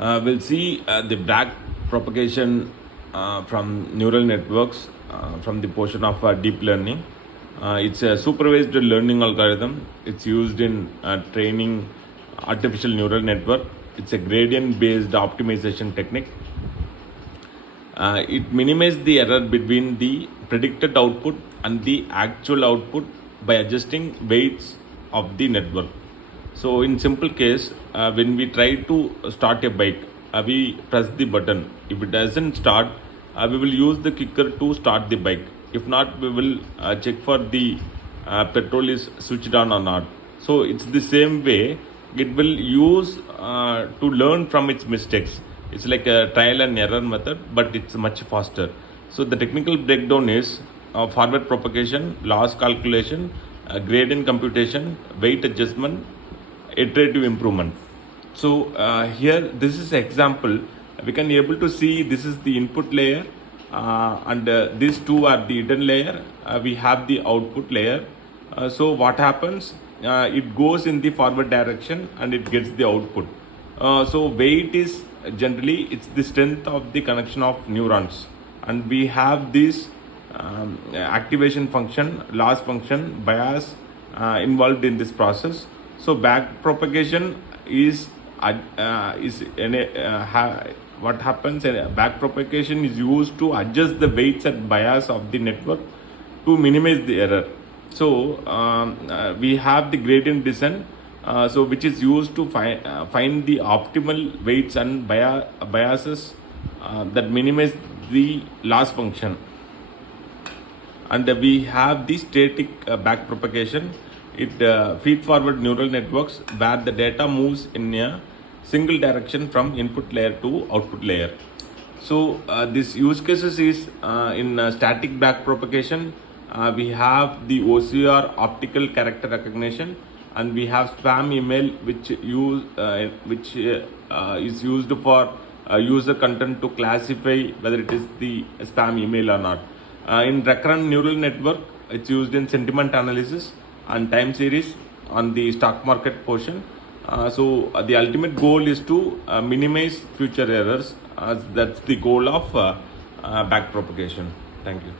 We'll see the back propagation from neural networks from the portion of deep learning. It's a supervised learning algorithm. It's used in training artificial neural network. It's a gradient-based optimization technique. It minimizes the error between the predicted output and the actual output by adjusting weights of the network. So in simple case, when we try to start a bike, we press the button. If it doesn't start, we will use the kicker to start the bike. If not, we will check for the petrol is switched on or not. So it's the same way. It will use to learn from its mistakes. It's like a trial and error method, but it's much faster. So the technical breakdown is forward propagation, loss calculation, gradient computation, weight adjustment, iterative improvement. So here this is example. We can able to see this is the input layer and these two are the hidden layer. We have the output layer. So what happens, it goes in the forward direction and it gets the output. So weight is generally it's the strength of the connection of neurons, and we have this activation function, loss function, bias involved in this process. So back propagation is what happens, back propagation is used to adjust the weights and bias of the network to minimize the error. So we have the gradient descent, so which is used to find the optimal weights and biases that minimize the loss function. And we have the static back propagation. It feed forward neural networks where the data moves in a single direction from input layer to output layer. So this use cases is in static back propagation. We have the OCR, optical character recognition, and we have spam email, which is used for user content to classify whether it is the spam email or not. In recurrent neural network, it's used in sentiment analysis and time series on the stock market portion. So the ultimate goal is to minimize future errors. That's the goal of back propagation. Thank you.